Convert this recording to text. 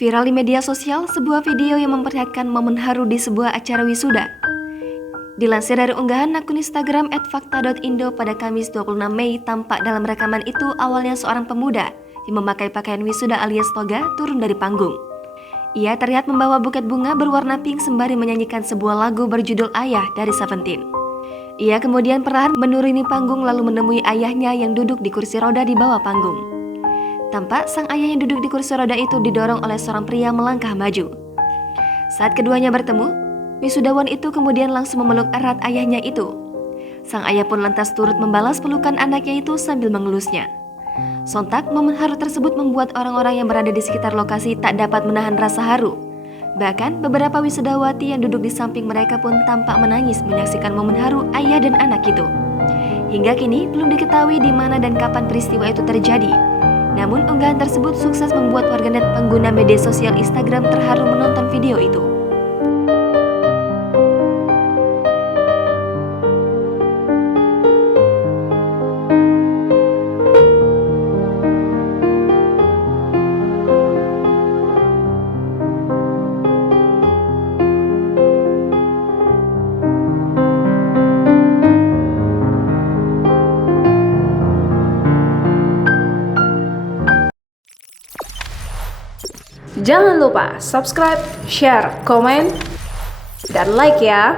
Viral di media sosial, sebuah video yang memperlihatkan momen haru di sebuah acara wisuda. Dilansir dari unggahan akun Instagram @fakta.indo pada Kamis 26 Mei, tampak dalam rekaman itu awalnya seorang pemuda yang memakai pakaian wisuda alias toga turun dari panggung. Ia terlihat membawa buket bunga berwarna pink sembari menyanyikan sebuah lagu berjudul Ayah dari Seventeen. Ia kemudian perlahan menuruni panggung lalu menemui ayahnya yang duduk di kursi roda di bawah panggung. Tampak sang ayah yang duduk di kursi roda itu didorong oleh seorang pria melangkah maju. Saat keduanya bertemu, wisudawan itu kemudian langsung memeluk erat ayahnya itu. Sang ayah pun lantas turut membalas pelukan anaknya itu sambil mengelusnya. Sontak, momen haru tersebut membuat orang-orang yang berada di sekitar lokasi tak dapat menahan rasa haru. Bahkan, beberapa wisudawati yang duduk di samping mereka pun tampak menangis menyaksikan momen haru ayah dan anak itu. Hingga kini, belum diketahui di mana dan kapan peristiwa itu terjadi. Namun, unggahan tersebut sukses membuat warganet pengguna media sosial Instagram terharu menonton video itu. Jangan lupa subscribe, share, komen, dan like ya.